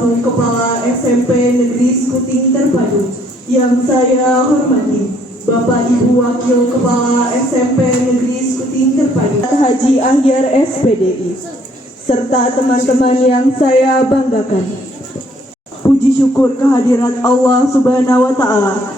selaku Kepala SMP Negeri Sekuting Terpadu yang saya hormati Bapak Ibu Wakil Kepala SMP Negeri Sekuting Terpadu Haji Ahyar SPDI serta teman-teman yang saya banggakan. Puji syukur kehadirat Allah Subhanahu wa Ta'ala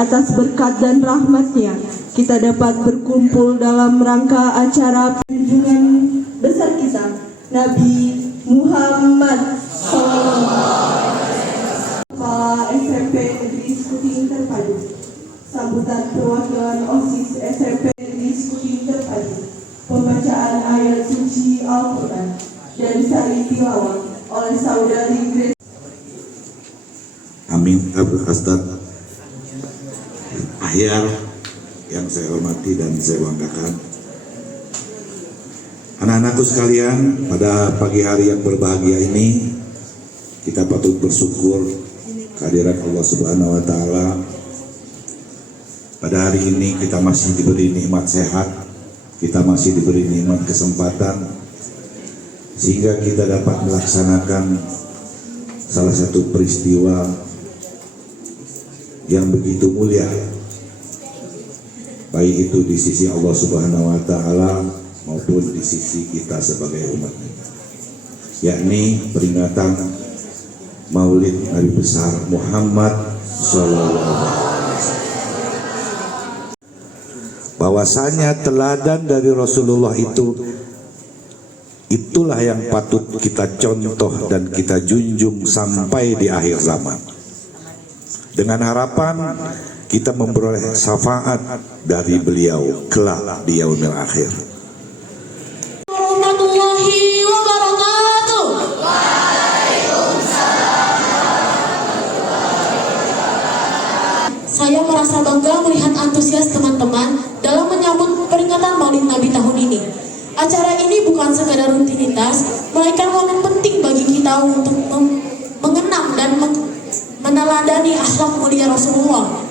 atas berkat dan rahmatnya kita dapat berkumpul dalam rangka acara kunjungan besar kita Nabi Muhammad SAW. Kepala SMP Negeri Sekuting Terpadu, sambutan perwakilan OSIS SMP Negeri Sekuting Terpadu, pembacaan ayat suci Al-Quran dan sari tilawah oleh saudari Grace. Amin. Ustaz Ahyar yang saya hormati dan saya banggakan, anak-anakku sekalian, pada pagi hari yang berbahagia ini kita patut bersyukur kehadirat Allah Subhanahu wa Ta'ala. Pada hari ini kita masih diberi nikmat sehat, kita masih diberi nikmat kesempatan sehingga kita dapat melaksanakan salah satu peristiwa yang begitu mulia, baik itu di sisi Allah Subhanahu wa Ta'ala maupun di sisi kita sebagai umatnya, yakni peringatan Maulid Nabi besar Muhammad SAW. Bahwasanya teladan dari Rasulullah itulah yang patut kita contoh dan kita junjung sampai di akhir zaman, dengan harapan kita memperoleh syafaat dari beliau kelak di yaumil akhir. Warahmatullahi wabarakatuh. Saya merasa bangga melihat antusias teman-teman dalam menyambut peringatan Maulid Nabi tahun ini. Acara ini bukan sekadar rutinitas, melainkan momen penting bagi kita untuk mengenang dan meneladani akhlak mulia Rasulullah.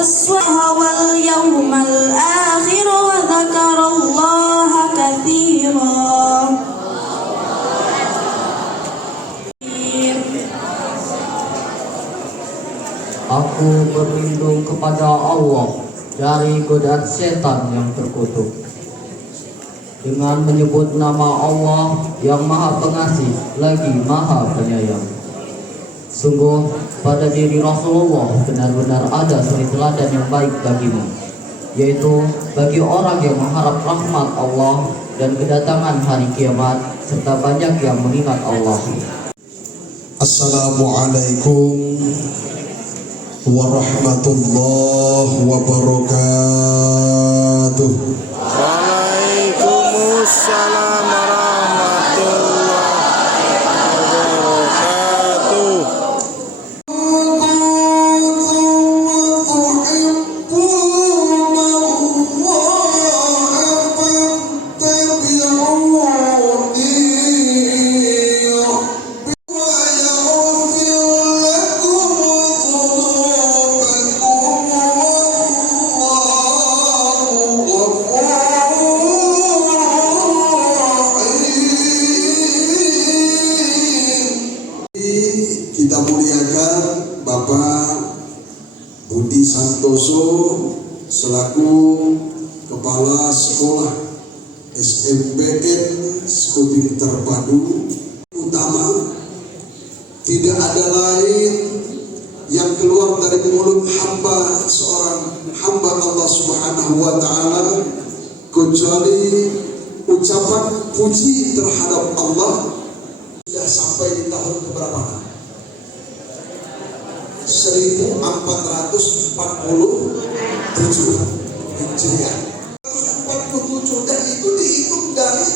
واليوم الآخر وذكر الله كثيرا. Aku berlindung kepada Allah dari godaan setan yang terkutuk, dengan menyebut nama Allah yang Maha Pengasih lagi Maha Penyayang. Sungguh pada diri Rasulullah benar-benar ada suri teladan yang baik bagimu, yaitu bagi orang yang mengharap rahmat Allah dan kedatangan hari kiamat, serta banyak yang mengingat Allah. Assalamualaikum warahmatullahi wabarakatuh. Waalaikumsalam warahmatullahi wabarakatuh. Kita muliakan Bapak Budi Santoso selaku Kepala Sekolah SMPN Sekuting Terpadu. Utama, tidak ada lain yang keluar dari mulut hamba, seorang hamba Allah Subhanahu wa Ta'ala, kecuali ucapan puji terhadap Allah. Sudah sampai di tahun keberapa? 1447 Hijriah. 47, dan itu dihitung dari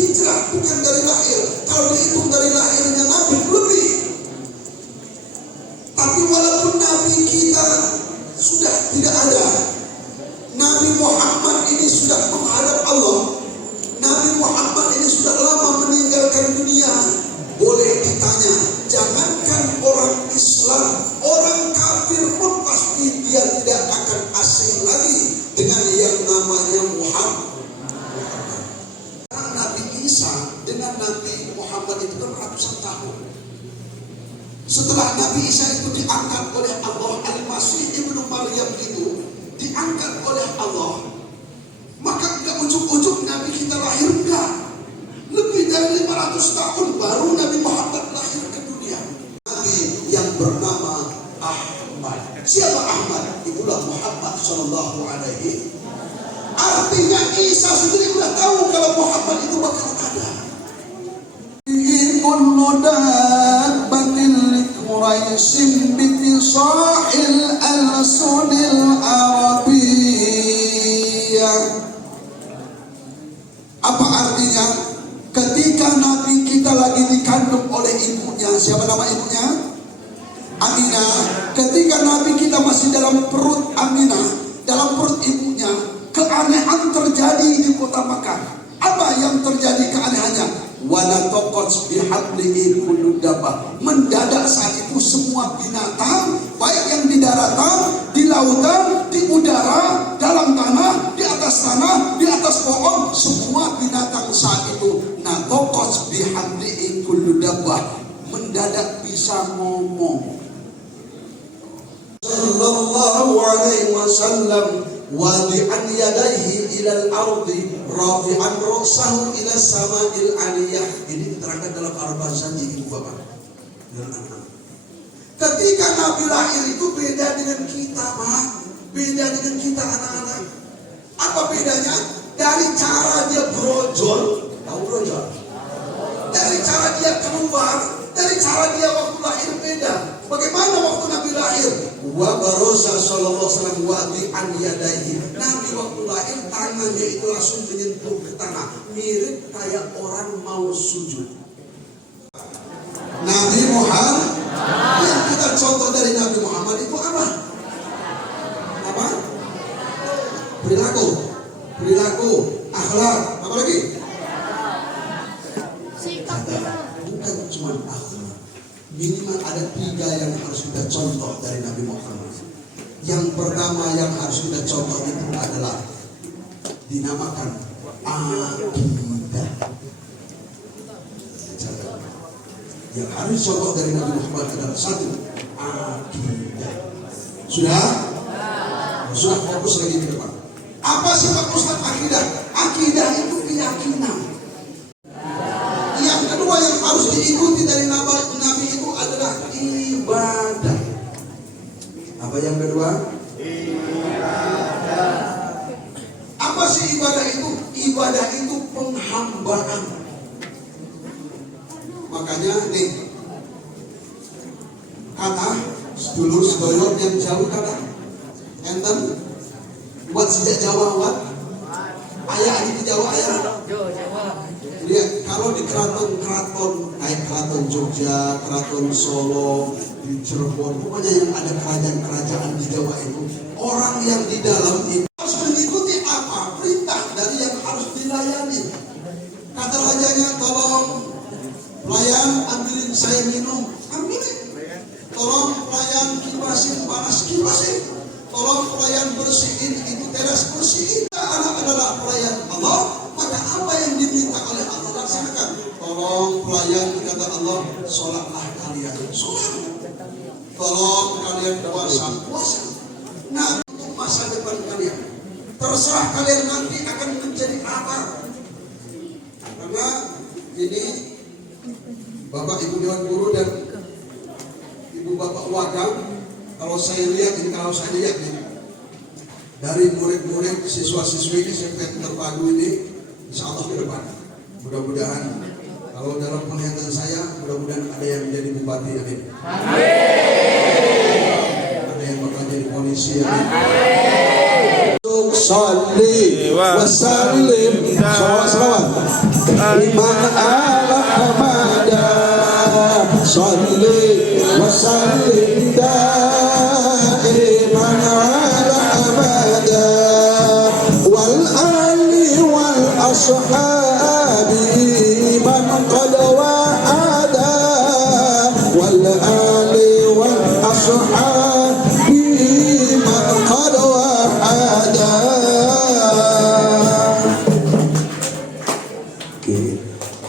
hijrah, bukan dari lahir. Kalau dihitung dari lahirnya Nabi lebih. Tapi walaupun Nabi kita sudah tidak ada, Nabi Muhammad ini sudah menghadap Allah. Nabi Muhammad ini sudah lama meninggalkan dunia. Boleh ditanya, jangankan orang Islam, orang kafir pun pasti dia tidak akan asing lagi dengan yang namanya Muhammad. Nabi Isa dengan Nabi Muhammad itu kan ratusan tahun. Setelah Nabi Isa itu diangkat oleh Allah, Al-Masih Ibnu Maryam itu diangkat oleh Allah, maka enggak ujuk-ujuk Nabi kita lahir, enggak. Lebih dari 500 tahun baru Nabi Muhammad lahir ke dunia. Nabi yang bernama Ahmad. Siapa Ahmad? Itulah Muhammad Sallallahu Alaihi. Artinya Isa sendiri sudah tahu kalau Muhammad itu bakal ada. Kullu dabbatin liquraisin bitisahil al-sunil arabiyyah. Apa artinya? Ketika Nabi kita lagi dikandung oleh ibunya, siapa nama ibunya? Aminah. Ketika Nabi kita masih dalam perut Aminah, dalam perut ibunya, keanehan terjadi di kota Makkah. Apa yang terjadi keanehannya? Wanatokot bihablihi kullu dabbah. Mendadak saat itu semua binatang, baik yang di daratan, di lautan, di udara, dalam tanah, di atas tanah, di atas pohon, semua binatang saat itu natokot bihablihi kullu dabbah, mendadak bisa ngomong. Sallallahu alaihi wasallam wadi'an yadaihi ilal ardi rafi'an ra'sahu ila sama'il aliyah. Ini diterangkan dalam Al-Bahsan Ibu Bapak. Ketika Nabi lahir itu beda dengan kita, Pak. Beda dengan kita anak-anak. Apa bedanya? Dari cara dia brojol, tahu brojol? Dari cara dia keluar, dari cara dia waktu lahir beda. Bagaimana waktu Nabi lahir? Wa barosa sallallahu alaihi wasallam wadi'an yadaihi. Nabi waktu lahir tangannya itu langsung menyentuh ke tanah, mirip kayak orang mau sujud. Nabi Muhammad, yang kita contoh dari Nabi Muhammad itu apa? Apa? Perilaku, akhlak, apa lagi? Bukan cuma akhlak. Minimal ada 3 yang harus kita contoh dari Nabi Muhammad. Yang pertama yang harus kita contoh itu adalah dinamakan akidah. Yang harus contoh dari Nabi Muhammad adalah satu, akidah. Sudah? Sudah, fokus lagi ke depan. Apa sih Pak Ustaz akidah? Akidah itu keyakinan. Yang kedua yang harus diikuti dari Nabi itu adalah ibadah. Apa yang kedua? Ibadah. Apa sih ibadah itu? Ibadah itu penghambaan. Makanya nih, kata sedulur sedoyor yang jauh kata enten buat sejak Jawa buat ayah di Jawa ayah. Lihat kalau di keraton kayak keraton Jogja, keraton Solo, di Cirebon, pokoknya yang ada kerajaan-kerajaan di Jawa itu, orang yang di dalam itu harus mengikuti apa perintah dari yang harus dilayani. Kata rajanya, tolong pelayan ambilin saya minum, ambilin. Tolong pelayan kipasin panas, kipasin. Tolong pelayan bersihin itu teras, bersihin. Anak adalah pelayan Allah, maka apa yang diminta oleh Allah laksanakan. Tolong pelayan, kata Allah, sholatlah kalian, sholat. Tolong kalian puasa, puasa. Nah, untuk masa depan kalian, terserah kalian nanti akan menjadi apa. Karena ini Bapak Ibu Dewan Guru dan Ibu Bapak Wakam, kalau saya lihat ini, dari murid-murid siswa-siswi SMPN Terpadu ini, insya Allah ke depan, mudah-mudahan kalau dalam penglihatan saya, mudah-mudahan ada yang menjadi bupati, amin. Ada yang bakal jadi polisi, amin. Salli wa sallim, salawat iman ala hamada, salli wa sallim daiman ala hamada, wal ali wal ashabi man qad wa'ada, wal ali wal ashabi man qad wa'ada.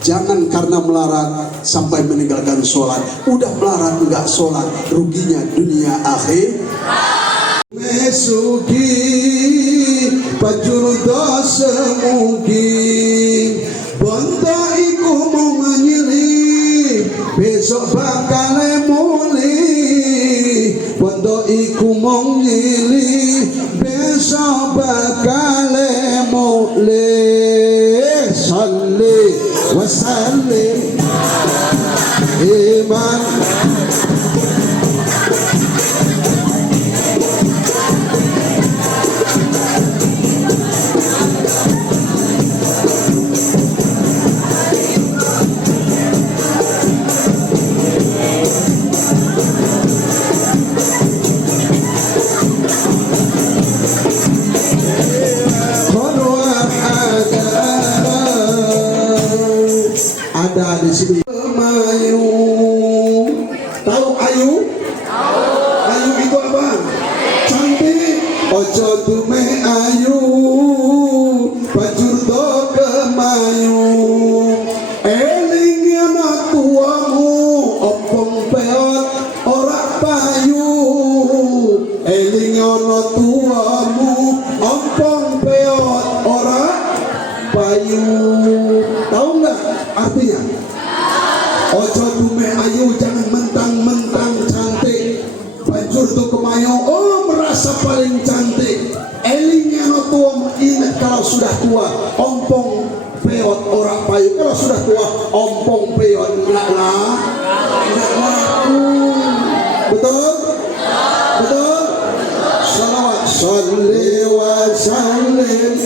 Jangan karena melarat sampai meninggalkan sholat. Udah melarat enggak sholat, ruginya dunia akhir. Mesugi pajul dosa mungkin, bonto iku mau menyilih, besok bakal mulih. Bonto iku mau nyilih, besok bakal mulih. Salli wa sallim iman ada di sini. Mayu, tahu ayu? Ayu itu apa? Cantik. Ojo tume ayu, bajur do kemayu. Eling anak tuamu, opong peot ora payu. Eling anak tuamu, opong peot ora payu. Tahu nggak artinya? Ojo tume ayu, jangan mentang-mentang cantik. Banjur tuh kemayu, oh merasa paling cantik. Elingnya no tua, ingat kalau sudah tua, ompong peot orang payu. Kalau sudah tua, ompong peot enggak laku. Betul? Betul? Salawat. Salli wa sallim.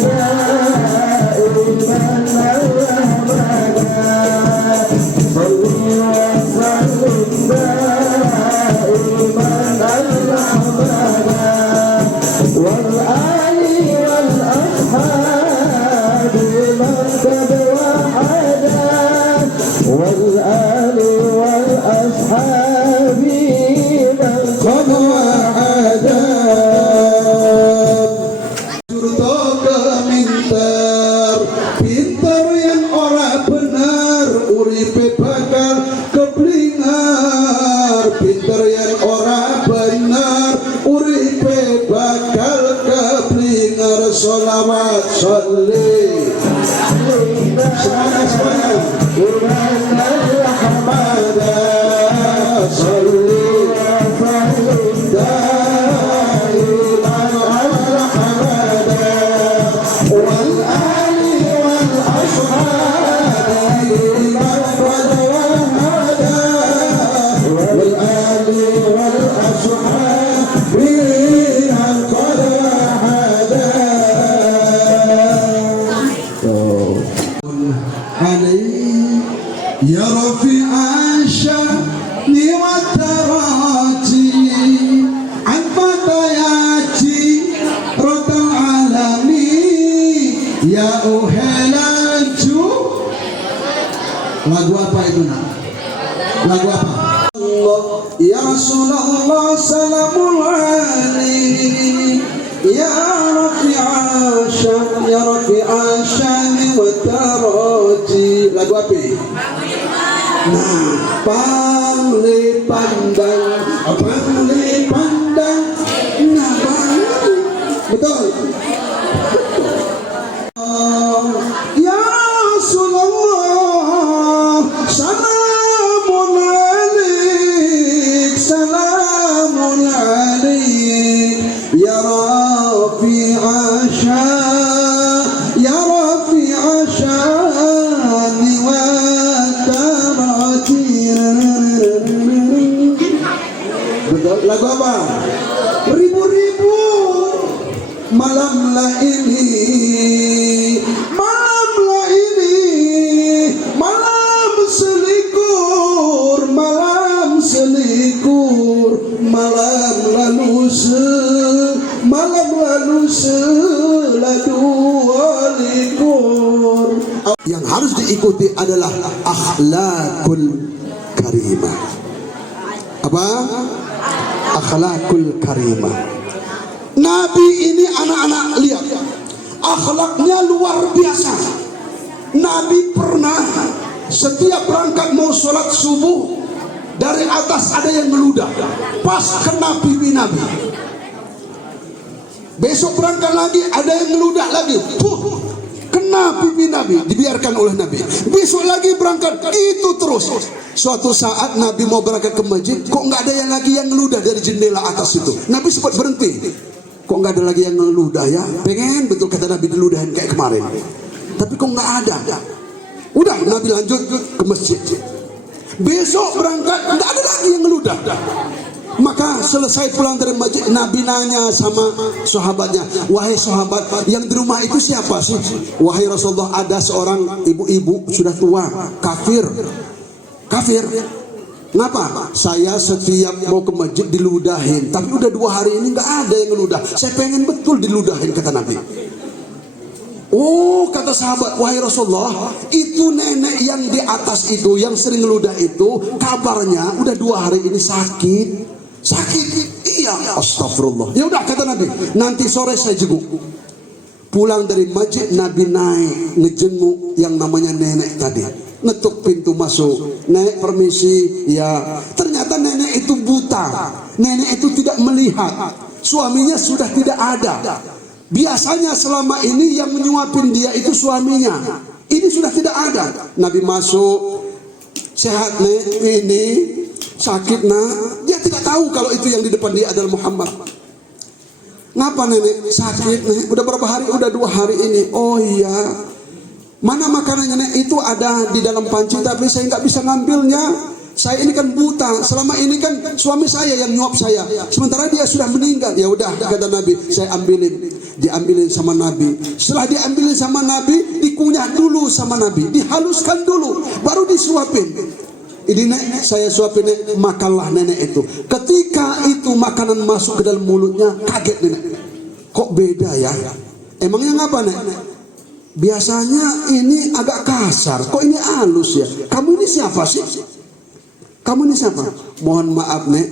والأصحاب من قد وعدا Salawat Salli semuanya hamada Salli daiman ala hamada wal ali wal ashabi man qad wahada wal ali wal ashabi man qad wahada يا رفيع الشأن والتراتي عن فتياتي رد العالمين يا أهلانتو. Lagu apa itu nak? Lagu apa? Ya Rasulullah salamul alaihi ya rafi'a syam ya rafi'a syam wa tarati. Lagu apa? Nah, pangli pandang nah bang, betul. Ya Rasulullah salamun alaik ya rafi'a syam ya rafi'a syam wa tarati. Betul. Lagu apa? Ribu-ribu malamlah ini malam selikur malam lalu seladu likur. Yang harus diikuti adalah akhlakul karimah. Apa? Akhlakul karimah. Nabi ini anak-anak lihat, akhlaknya luar biasa. Nabi pernah setiap berangkat mau sholat subuh, dari atas ada yang meludah, pas kena pipi Nabi. Besok berangkat lagi ada yang meludah lagi, kena pipi Nabi, dibiarkan oleh Nabi. Besok lagi berangkat, itu terus. Suatu saat Nabi mau berangkat ke masjid, kok nggak ada yang lagi yang meludah dari jendela atas itu. Nabi sempat berhenti, kok nggak ada lagi yang meludah ya? Pengen betul kata Nabi diludahin kayak kemarin, tapi kok nggak ada. Udah Nabi lanjut ke masjid. Besok berangkat nggak ada lagi yang meludah. Maka selesai pulang dari masjid, Nabi nanya sama sahabatnya, wahai sahabat, yang di rumah itu siapa sih? Wahai Rasulullah, ada seorang ibu-ibu sudah tua, kafir. Kenapa? Saya setiap mau ke masjid diludahin, tapi udah 2 hari ini nggak ada yang meludah. Saya pengen betul diludahin, kata Nabi. Oh, kata sahabat, wahai Rasulullah, itu nenek yang di atas itu, yang sering ngeludah itu, kabarnya udah 2 hari ini sakit. Iya, astagfirullah. Ya udah, kata Nabi, nanti sore saya jenguk. Pulang dari masjid, Nabi naik ngejenguk yang namanya nenek tadi. Ngetuk pintu masuk, "Nek, permisi." Ya, ternyata nenek itu buta. Nenek itu tidak melihat. Suaminya sudah tidak ada. Biasanya selama ini yang menyuapin dia itu suaminya. Ini sudah tidak ada. Nabi masuk, "Sehat, Nek? Ini sakit, Nak?" Dia tidak tahu kalau itu yang di depan dia adalah Muhammad. "Ngapa, Nenek? Sakit, Nek? Udah berapa hari?" "Udah 2 hari ini." "Oh iya. Mana makanannya, Nek?" "Itu ada di dalam panci, tapi saya nggak bisa ngambilnya. Saya ini kan buta. Selama ini kan suami saya yang nyuap saya. Sementara dia sudah meninggal." "Ya udah," kata Nabi, "saya ambilin." Diambilin sama Nabi. Setelah diambilin sama Nabi, dikunyah dulu sama Nabi, dihaluskan dulu, baru disuapin. "Ini, Nek, saya suapin, Nek, makanlah nenek itu." Ketika itu makanan masuk ke dalam mulutnya, kaget nenek. "Kok beda ya? Emangnya ngapa, Nek?" "Biasanya ini agak kasar, kok ini halus ya? Kamu ini siapa sih? Kamu ini siapa?" "Mohon maaf, Nek,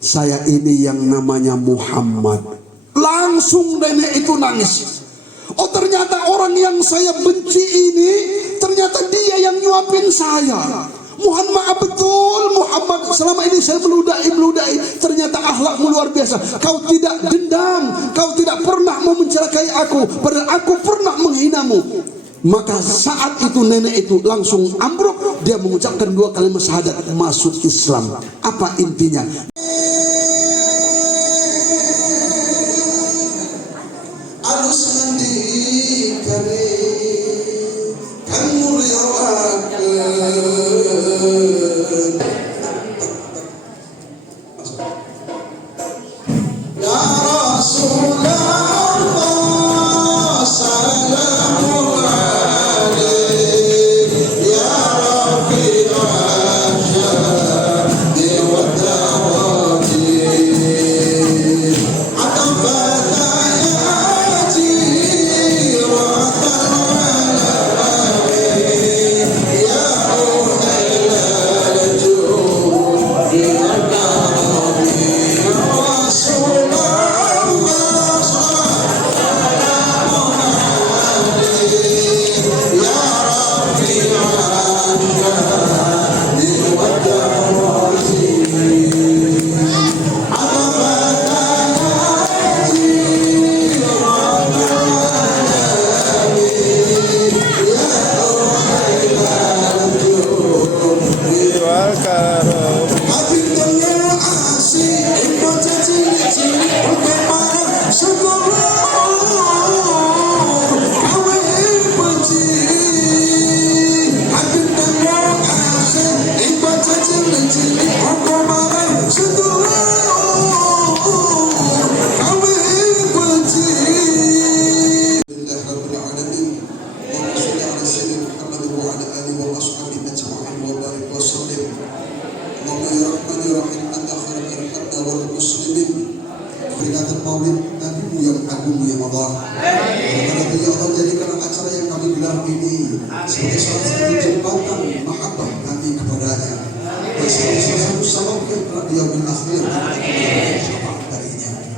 saya ini yang namanya Muhammad." Langsung nenek itu nangis. Oh, ternyata orang yang saya benci ini, ternyata dia yang nyuapin saya. Mohon maaf betul Muhammad, selama ini saya meludahi, ternyata akhlakmu luar biasa. Kau tidak dendam, kau tidak pernah mau mencelakai aku, padahal aku pernah menghinamu. Maka saat itu nenek itu langsung ambruk, dia mengucapkan 2 kalimat syahadat, masuk Islam. Apa intinya? Alus nandi kare kan mulia ya Rasulullah salamun alaik ya Rafi'ah syahdi wa dawati atafata ya jiratan alaik ya uhailal judi wa karami ya Rasulullah salamun alaik ya Rafi'ah syahdi wa dawati Peringatan Maulid Nabi yang agung ya Allah. Karena itu ya Allah, jadikan acara yang kami gelar ini sebagai salah satu jembatan mahabbah kami kepadanya, dan sebagai salah satu sabab yang telah dia berakhir syafaat darinya.